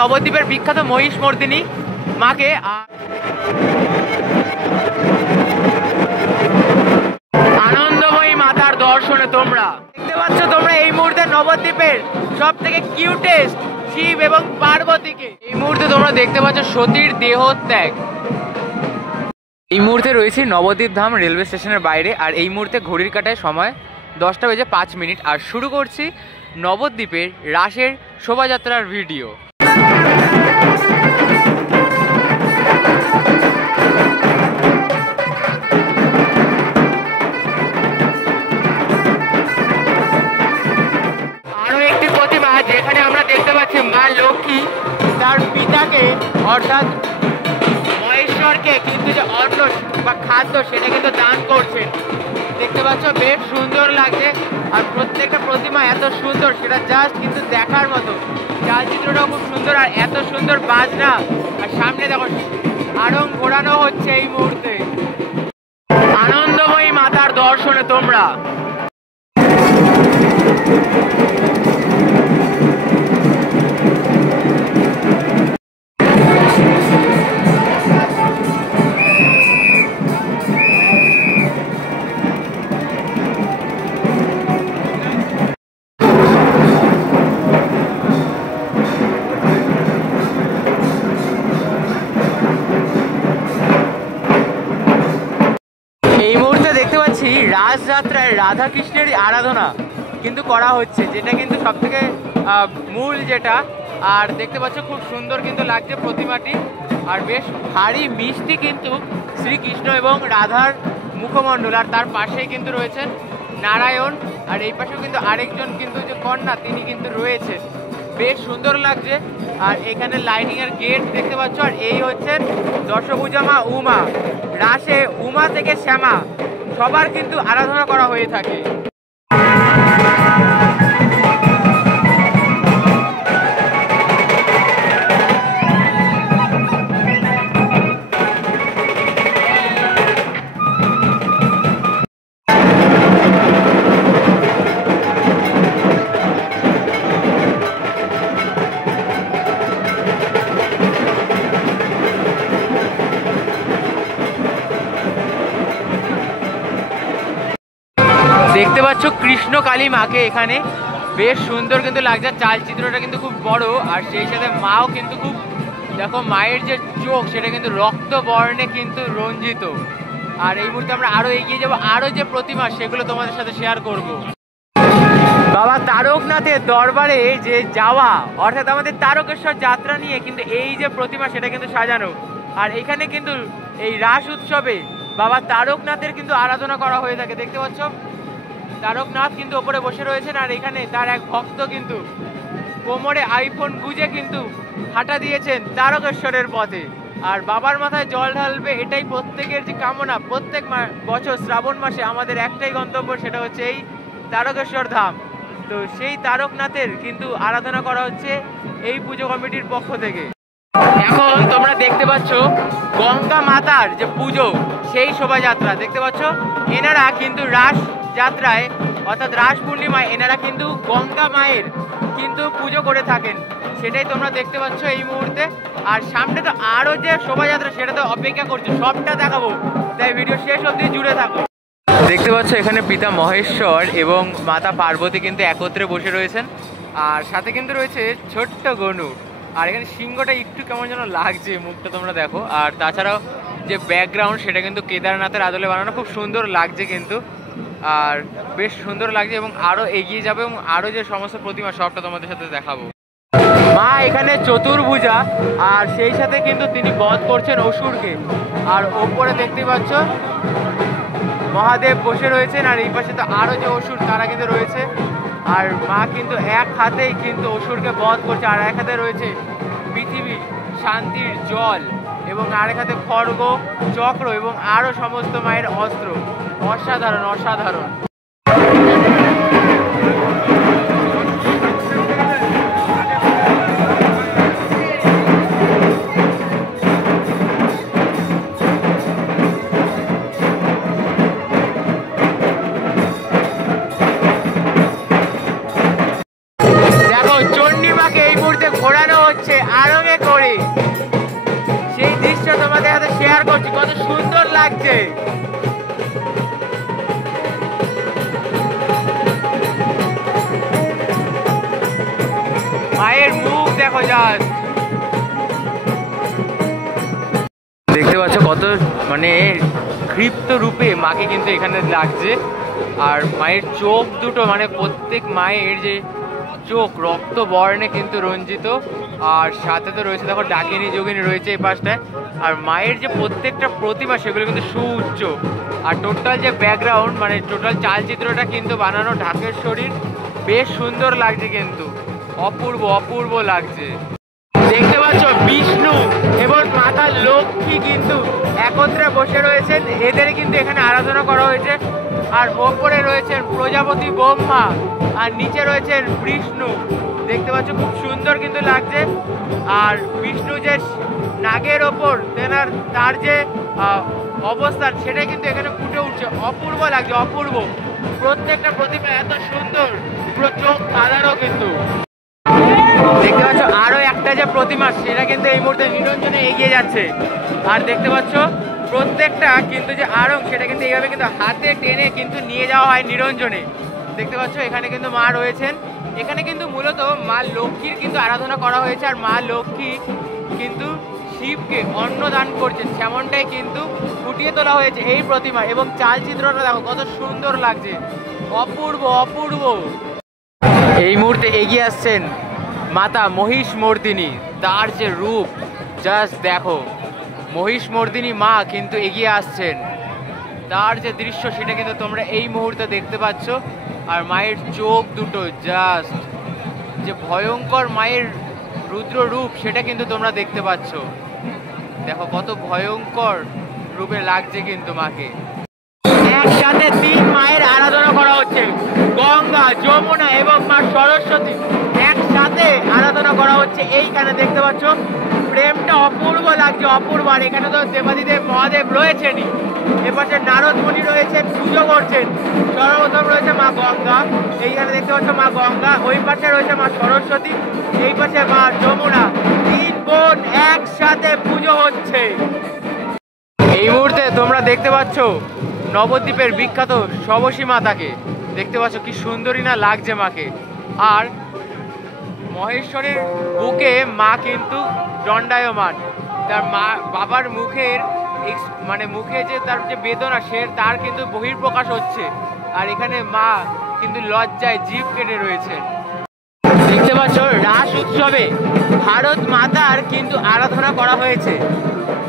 নবদ্বীপের বিখ্যাত মহিষমর্দিনী মাকে। আনন্দময়ী মাতার দর্শনে তোমরা দেখতে পাচ্ছ তোমরা এই মুহূর্তে নবদ্বীপের সব থেকে কিউটেস্ট শিব এবং পার্বতীকে। এই মুহূর্তে তোমরা দেখতে পাচ্ছ সতীর দেহত্যাগ। এই মুহূর্তে রয়েছে নবদ্বীপ ধাম রেলওয়ে স্টেশনের বাইরে, আর এই মুহূর্তে ঘড়ির কাঁটায় সময় 10:05 আর শুরু করছি নবদ্বীপের রাসের শোভাযাত্রার ভিডিও। আরো একটি প্রতিমা যেখানে আমরা দেখতে পাচ্ছি মা লক্ষ্মী তার পিতাকে অর্থাৎ মহেশ্বরকে কিন্তু যে অন্ন বা খাদ্য সেটা কিন্তু দান করছেন। দেখতে পাচ্ছ বেশ সুন্দর লাগছে, আর প্রত্যেকটা প্রতিমা এত সুন্দর সেটা জাস্ট কিন্তু দেখার মতো। চালচিত্রটাও খুব সুন্দর, আর এত সুন্দর বাজনা, আর সামনে দেখো আরং ঘোরানো হচ্ছে এই মুহূর্তে। আনন্দময়ী মাতার দর্শনে তোমরা রাসযাত্রায় রাধা কৃষ্ণের আরাধনা কিন্তু করা হচ্ছে, যেটা কিন্তু সব থেকে মূল যেটা। আর দেখতে পাচ্ছ খুব সুন্দর কিন্তু লাগছে প্রতিমাটি, আর বেশ ভারী মিষ্টি কিন্তু শ্রীকৃষ্ণ এবং রাধার মুখমণ্ডল। আর তার পাশেই কিন্তু রয়েছেন নারায়ণ, আর এই পাশেও কিন্তু আরেকজন কিন্তু যে কন্যা তিনি কিন্তু রয়েছেন। বেশ সুন্দর লাগছে। আর এখানে লাইটিং এর গেট দেখতে পাচ্ছ, আর এই হচ্ছেন দশভুজা মা উমা। রাসে উমা থেকে শ্যামা সবার কিন্তু আরাধনা করা হয়ে থাকে। দেখতে পাচ্ছ কৃষ্ণ কালী মাকে এখানে, বেশ সুন্দর কিন্তু লাগছে। চালচিত্রটা কিন্তু খুব বড়, আর সেই সাথে মাও কিন্তু খুব, দেখো মায়ের যে চোখ সেটা কিন্তু রক্ত বর্ণে কিন্তু রঞ্জিত। আর এই মুহূর্তে আমরা আরো এগিয়ে যাবো, আরো যে প্রতিমা সেগুলো তোমাদের সাথে শেয়ার করব। বাবা তারকনাথের দরবারে যে যাওয়া, অর্থাৎ আমাদের তারকেশ্বর যাত্রা নিয়ে কিন্তু এই যে প্রতিমা সেটা কিন্তু সাজানো। আর এখানে কিন্তু এই রাস উৎসবে বাবা তারকনাথের কিন্তু আরাধনা করা হয়ে থাকে। দেখতে পাচ্ছ তারকনাথ কিন্তু ওপরে বসে রয়েছেন, আর এখানে তার এক ভক্ত কিন্তু কোমরে আইফোন গুজে কিন্তু হাঁটা দিয়েছেন তারকেশ্বরের পথে। আর বাবার মাথায় জল ঢালবে, এটাই প্রত্যেকের যে কামনা। প্রত্যেক বছর শ্রাবণ মাসে আমাদের একটাই গন্তব্য, সেটা হচ্ছে এই তারকেশ্বর ধাম। তো সেই তারকনাথের কিন্তু আরাধনা করা হচ্ছে এই পুজো কমিটির পক্ষ থেকে। এখন তোমরা দেখতে পাচ্ছ গঙ্গা মাতার যে পুজো সেই শোভাযাত্রা দেখতে পাচ্ছ। এনারা কিন্তু রাস যাত্রায় অর্থাৎ রাস পূর্ণিমায় এনারা কিন্তু গঙ্গা মায়ের কিন্তু পুজো করে থাকেন, সেটাই তোমরা দেখতে পাচ্ছ এই মুহূর্তে। আর সামনে তো আরো যে শোভাযাত্রা সেটা তো অপেক্ষা করছে, সবটা দেখাবো, তাই ভিডিও শেষ অবধি জুড়ে থাকো। দেখতে পাচ্ছ এখানে পিতা মহেশ্বর এবং মাতা পার্বতী কিন্তু একত্রে বসে রয়েছেন, আর সাথে কিন্তু রয়েছে ছোট্ট গনু। আর এখানে সিংহটা একটু কেমন যেন লাগছে, মুখটা তোমরা দেখো। আর তাছাড়াও যে ব্যাকগ্রাউন্ড সেটা কিন্তু কেদারনাথের আদলে বানানো, খুব সুন্দর লাগছে কিন্তু, আর বেশ সুন্দর লাগছে। এবং আরো এগিয়ে যাবে এবং আরো যে সমস্ত প্রতিমা সবটা তোমাদের সাথে দেখাবো। মা এখানে চতুর্ভুজা, আর সেই সাথে কিন্তু তিনি বধ করছেন অসুরকে। আর ওপরে দেখতে পাচ্ছ মহাদেব বসে রয়েছেন, আর এই পাশে তো আরো যে অসুর তারা কিন্তু রয়েছে। আর মা কিন্তু এক হাতেই কিন্তু অসুরকে বধ করছে, আর এক হাতে রয়েছে পৃথিবী শান্তির জল, এবং আরেক হাতে খড়গ চক্র এবং আরো সমস্ত মায়ের অস্ত্র। অসাধারণ অসাধারণ। দেখো চণ্ডীমাকে এই মুহূর্তে ঘোরানো হচ্ছে আরো জাস্ট দেখতে পাচ্ছ কত মানে ক্ষিপ্ত রূপে মাকে কিন্তু এখানে লাগছে। আর মায়ের চোখ দুটো মানে প্রত্যেক মায়ের যে চোখ রক্ত বর্ণে কিন্তু রঞ্জিত। আর সাথে তো রয়েছে দেখো ডাকিনী যোগিনী রয়েছে এই পাশটায়। আর মায়ের যে প্রত্যেকটা প্রতিমা সেগুলো কিন্তু সুউচ্চ। আর টোটাল যে ব্যাকগ্রাউন্ড মানে টোটাল চালচিত্রটা কিন্তু বানানো ঢাকের শরীর বেশ সুন্দর লাগছে, কিন্তু অপূর্ব অপূর্ব লাগছে। দেখতে পাচ্ছ বিষ্ণু এবং মাতা লক্ষ্মী কিন্তু একত্রে বসে রয়েছেন, এদের কিন্তু এখানে আরাধনা করা হয়েছে। আর ওপরে রয়েছেন প্রজাপতি ব্রহ্মা আর নিচে রয়েছেন বিষ্ণু। দেখতে পাচ্ছ খুব সুন্দর কিন্তু লাগছে। আর বিষ্ণু যে নাগের ওপর তার যে অবস্থান সেটাই কিন্তু এখানে ফুটে উঠছে, অপূর্ব লাগছে অপূর্ব। প্রত্যেকটা প্রতিমা এত সুন্দর, পুরো চোখ কাদারও কিন্তু। দেখতে পাচ্ছ আরো একটা যে প্রতিমা সেটা কিন্তু এই মুহূর্তে নিরঞ্জনে এগিয়ে যাচ্ছে। আর দেখতে পাচ্ছ প্রত্যেকটা কিন্তু যে আরং সেটা কিন্তু এইভাবে কিন্তু হাতে টেনে কিন্তু নিয়ে যাওয়া হয় নিরঞ্জনে। দেখতে পাচ্ছ এখানে কিন্তু মা রয়েছেন। এখানে কিন্তু মূলত মা লক্ষ্মীর কিন্তু আরাধনা করা হয়েছে। আর মা লক্ষ্মী কিন্তু শিবকে অন্ন দান করছেন, সেমনটাই কিন্তু ফুটিয়ে তোলা হয়েছে এই প্রতিমা। এবং চালচিত্রটা দেখো কত সুন্দর লাগছে, অপূর্ব অপূর্ব। এই মুহূর্তে এগিয়ে আসছেন মাতা মহিষমর্দিনী, তার যে রূপ জাস্ট দেখো। মহিষমর্দিনী মা কিন্তু এগিয়ে আসছেন, তার যে দৃশ্য সেটা কিন্তু তোমরা এই মুহূর্তে দেখতে পাচ্ছ। আর মায়ের চোখ দুটো জাস্ট যে ভয়ঙ্কর মায়ের রুদ্র রূপ সেটা কিন্তু তোমরা দেখতে পাচ্ছ। দেখো কত ভয়ঙ্কর রূপে লাগছে কিন্তু মাকে। একসাথে তিন মায়ের আরাধনা করা হচ্ছে, গঙ্গা, যমুনা এবং মা সরস্বতী একসাথে আরাধনা করা হচ্ছে এইখানে। দেখতে পাচ্ছ প্রেমটা অপূর্ব লাগছে, অপূর্ব। আর এখানে তো দেবাদিদেব মহাদেব রয়েছেনই, এপাশে নারদ মুনি রয়েছেন, পুজো করছেন। সর্বপ্রথম রয়েছে মা গঙ্গা, এইখানে দেখতে পাচ্ছ মা গঙ্গা। ওই পাশে রয়েছে মা সরস্বতী, এই পাশে মা যমুনা। তিন বোন একসাথে পুজো হচ্ছে। এই মুহূর্তে তোমরা দেখতে পাচ্ছ নবদ্বীপের বিখ্যাত সবসী মাতাকে। দেখতে পাচ্ছ কি সুন্দরী না লাগছে মাকে। আর মহেশ্বরের বুকে মা কিন্তু দণ্ডায়মান। তার মা বাবার মুখের মানে মুখে যে তার যে বেদনা সে তার কিন্তু বহির্প্রকাশ হচ্ছে। আর এখানে মা কিন্তু লজ্জায় জিভ কেটে রয়েছেন। দেখতে পাচ্ছ রাস উৎসবে ভারত মাতার কিন্তু আরাধনা করা হয়েছে,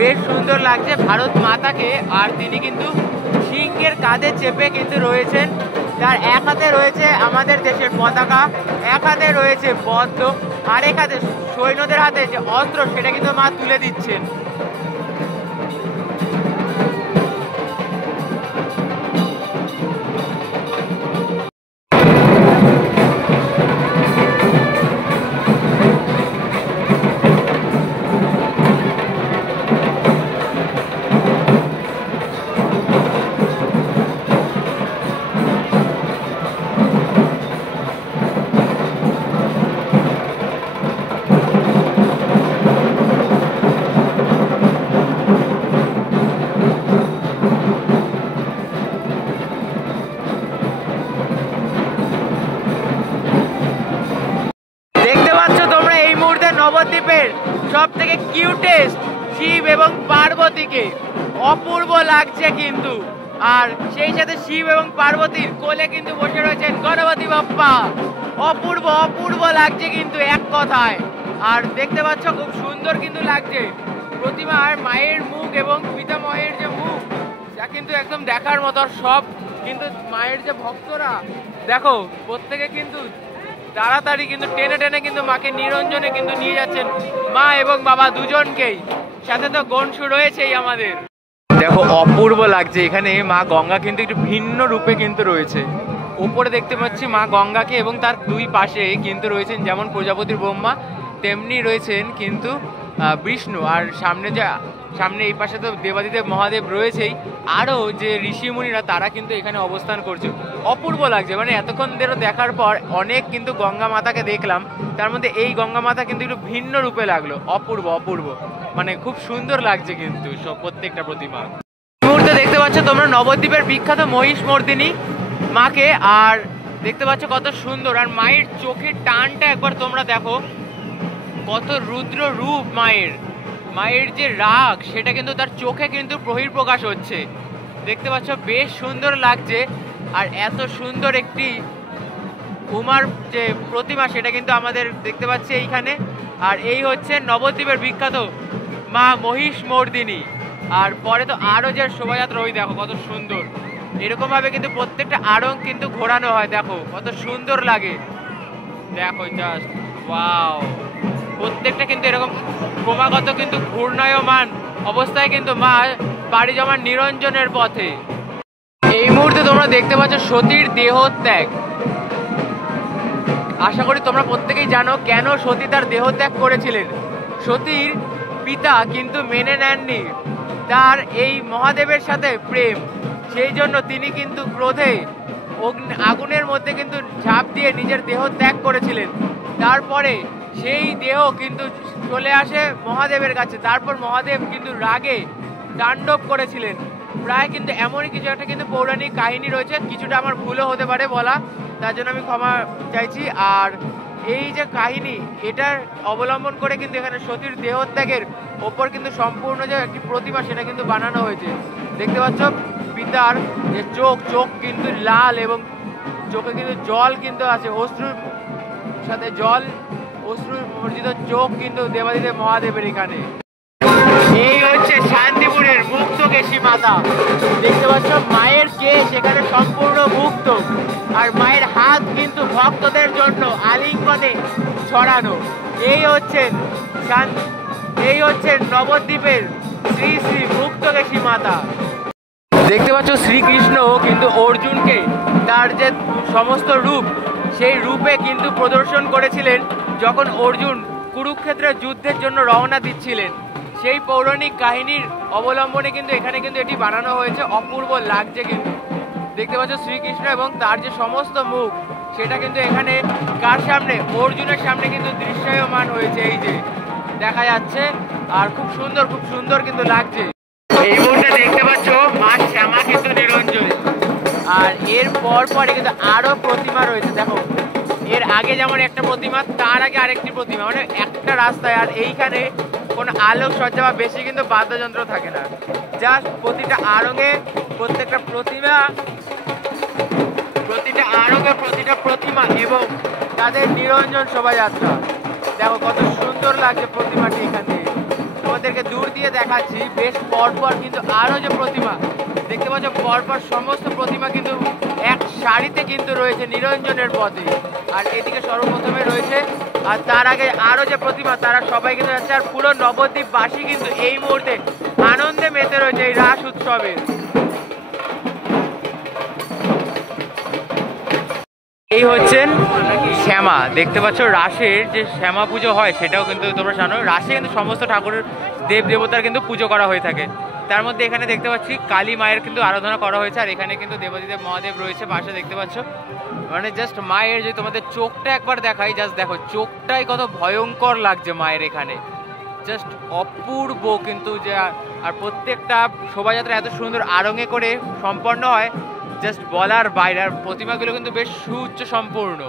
বেশ সুন্দর লাগছে ভারত মাতাকে। আর তিনি কিন্তু সিংহের কাঁধে চেপে কিন্তু রয়েছেন। তার এক হাতে রয়েছে আমাদের দেশের পতাকা, এক হাতে রয়েছে পদ্ম, আর এক হাতে সৈন্যদের হাতে যে অস্ত্র সেটা কিন্তু মা তুলে দিচ্ছেন। নবদ্বীপের সব থেকে কিউটেস্ট শিব এবং পার্বতীকে, অপূর্ব লাগছে কিন্তু। আর সেই সাথে শিব এবং পার্বতীর কোলে কিন্তু বসে রয়েছেন গণপতি বাপ্পা, অপূর্ব অপূর্ব লাগছে কিন্তু এক কথায়। আর দেখতে পাচ্ছ খুব সুন্দর কিন্তু লাগছে প্রতিমার মায়ের মুখ এবং পিতামহের যে মুখ তা কিন্তু একদম দেখার মতো। সব কিন্তু মায়ের যে ভক্তরা দেখো প্রত্যেকে কিন্তু তাড়াতাড়ি কিন্তু টেনে টেনে কিন্তু মাকে নিরঞ্জনে কিন্তু নিয়ে যাচ্ছেন, মা এবং বাবা দুজনকেই। সাথে তো গণসু রয়েছেই আমাদের। দেখো অপূর্ব লাগছে। এখানে মা গঙ্গা কিন্তু একটু ভিন্ন রূপে কিন্তু রয়েছে। উপরে দেখতে পাচ্ছি মা গঙ্গাকে এবং তার দুই পাশে কিন্তু রয়েছেন যেমন প্রজাপতির ব্রহ্মা তেমনি রয়েছেন কিন্তু বিষ্ণু। আর সামনে এই পাশে তো দেবাদিদেব মহাদেব রয়েছেই, আরও যে ঋষিমুনিরা তারা কিন্তু এখানে অবস্থান করছে। অপূর্ব লাগছে, মানে এতক্ষণ ধরে দেখার পর অনেক কিন্তু গঙ্গা মাতাকে দেখলাম, তার মধ্যে এই গঙ্গা মাতা কিন্তু একটু ভিন্ন রূপে লাগলো। অপূর্ব অপূর্ব, মানে খুব সুন্দর লাগছে কিন্তু সব প্রত্যেকটা প্রতিমা। এই মুহূর্তে দেখতে পাচ্ছ তোমরা নবদ্বীপের বিখ্যাত মহিষমর্দিনী মাকে। আর দেখতে পাচ্ছ কত সুন্দর। আর মায়ের চোখের টানটা একবার তোমরা দেখো, কত রুদ্র রূপ মায়ের, মায়ের যে রাগ সেটা কিন্তু তার চোখে কিন্তু বহিঃপ্রকাশ হচ্ছে। দেখতে পাচ্ছ বেশ সুন্দর লাগছে। আর এত সুন্দর একটি উমার যে প্রতিমা সেটা কিন্তু আমাদের দেখতে পাচ্ছি এইখানে। আর এই হচ্ছে নবদ্বীপের বিখ্যাত মা মহিষমর্দিনী। আর পরে তো আরও যে শোভাযাত্রা, ওই দেখো কত সুন্দর, এরকম ভাবে কিন্তু প্রত্যেকটা আড়ং কিন্তু ঘোরানো হয়, দেখো কত সুন্দর লাগে। দেখো জাস্ট ওয়াও, প্রত্যেকটা কিন্তু এরকম ক্রমাগত কিন্তু ঘূর্ণায়মান অবস্থায় কিন্তু মা বাড়ি জমার নিরঞ্জনের পথে। এই মুহূর্তে তোমরা দেখতে পাচ্ছ সতীর দেহত্যাগ। আশা করি তোমরা প্রত্যেকেই জানো কেন সতী তার দেহত্যাগ করেছিলেন। সতীর পিতা কিন্তু মেনে নেননি তার এই মহাদেবের সাথে প্রেম, সেই জন্য তিনি কিন্তু ক্রোধে আগুনের মধ্যে কিন্তু ঝাঁপ দিয়ে নিজের দেহ ত্যাগ করেছিলেন। তারপরে সেই দেহ কিন্তু চলে আসে মহাদেবের কাছে। তারপর মহাদেব কিন্তু রাগে তাণ্ডব করেছিলেন। প্রায় কিন্তু এমনই কিছু একটা কিন্তু পৌরাণিক কাহিনী রয়েছে, কিছুটা আমার ভুলও হতে পারে বলা, তার জন্য আমি ক্ষমা চাইছি। আর এই যে কাহিনী, এটার অবলম্বন করে কিন্তু এখানে সতীর দেহত্যাগের ওপর কিন্তু সম্পূর্ণ যে একটি প্রতিমা সেটা কিন্তু বানানো হয়েছে। দেখতে পাচ্ছ পিতার যে চোখ কিন্তু লাল এবং চোখে কিন্তু জল কিন্তু আছে, অশ্রুর সাথে জল, অশ্রু বর্জিত চোখ কিন্তু দেবাদিদেব মহাদেবের এখানে। এই হচ্ছে শান্তিপুরের মুক্তকেশী মাতা। দেখতে পাচ্ছ মায়ের কেশ এখানে সম্পূর্ণ মুক্ত, আর মায়ের হাত কিন্তু ভক্তদের জন্য আলিঙ্গনে ছড়ানো। এই হচ্ছেন নবদ্বীপের শ্রী শ্রী মুক্তকেশী মাতা। দেখতে পাচ্ছ শ্রীকৃষ্ণ কিন্তু অর্জুনকে তার যে সমস্ত রূপ সেই রূপে কিন্তু প্রদর্শন করেছিলেন যখন অর্জুন কুরুক্ষেত্রের যুদ্ধের জন্য রওনা দিচ্ছিলেন। সেই পৌরাণিক কাহিনীর অবলম্বনে কিন্তু এখানে কিন্তু এটি বানানো হয়েছে। অপূর্ব লাগছে কিন্তু। দেখতে পাচ্ছ শ্রীকৃষ্ণ এবং তার যে সমস্ত মুখ সেটা কিন্তু এখানে কার সামনে, অর্জুনের সামনে কিন্তু দৃশ্যায়মান হয়েছে, এই যে দেখা যাচ্ছে। আর খুব সুন্দর কিন্তু লাগছে। এই মুহূর্তে দেখতে পাচ্ছ মা শ্যামা কিন্তু নিরঞ্জন। আর এর পরে কিন্তু আরো প্রতিমা রয়েছে। দেখো এর আগে যেমন একটা প্রতিমা, তার আগে আরেকটি প্রতিমা, মানে একটা রাস্তায়। আর এইখানে কোনো আলোক সজ্জা বা বেশি কিন্তু বাদ্যযন্ত্র থাকে না, জাস্ট প্রতিটা আড়ঙে প্রত্যেকটা প্রতিমা এবং তাদের নিরঞ্জন শোভাযাত্রা। দেখো কত সুন্দর লাগছে প্রতিমাটি। এখানে তোমাদেরকে দূর দিয়ে দেখাচ্ছি, বেশ পরপর কিন্তু আরো যে প্রতিমা দেখতে পাচ্ছ, পরপর সমস্ত প্রতিমা কিন্তু এক সারিতে কিন্তু রয়েছে নিরঞ্জনের পথে। আর এদিকে সর্বপ্রথমে রয়েছে, আর তার আগে আরো যে প্রতিমা তারা সবাই কিন্তু যাচ্ছে। আর পুরো নবদ্বীপবাসী কিন্তু এই মুহূর্তে আনন্দে মেতে রয়েছে এই রাস উৎসবে। এই হচ্ছেন শ্যামা। দেখতে পাচ্ছ রাসের যে শ্যামা পুজো হয় সেটাও কিন্তু তোমরা জানো। রাসে কিন্তু সমস্ত ঠাকুরের দেব দেবতার কিন্তু পুজো করা হয়ে থাকে। তার মধ্যে এখানে দেখতে পাচ্ছি কালী মায়ের কিন্তু আরাধনা করা হয়েছে। আর এখানে কিন্তু দেবাদিদেব মহাদেব রয়েছে পাশে, দেখতে পাচ্ছ। মানে জাস্ট মায়ের যে তোমাদের চোখটা একবার দেখাই, জাস্ট দেখো চোখটাই কত ভয়ঙ্কর লাগছে মায়ের এখানে, জাস্ট অপূর্ব কিন্তু। যে আর প্রত্যেকটা শোভাযাত্রা এত সুন্দর আড়ঙে করে সম্পন্ন হয়, জাস্ট বলার বাইরে। আর প্রতিমাগুলো কিন্তু বেশ সুউচ্চ সম্পূর্ণ।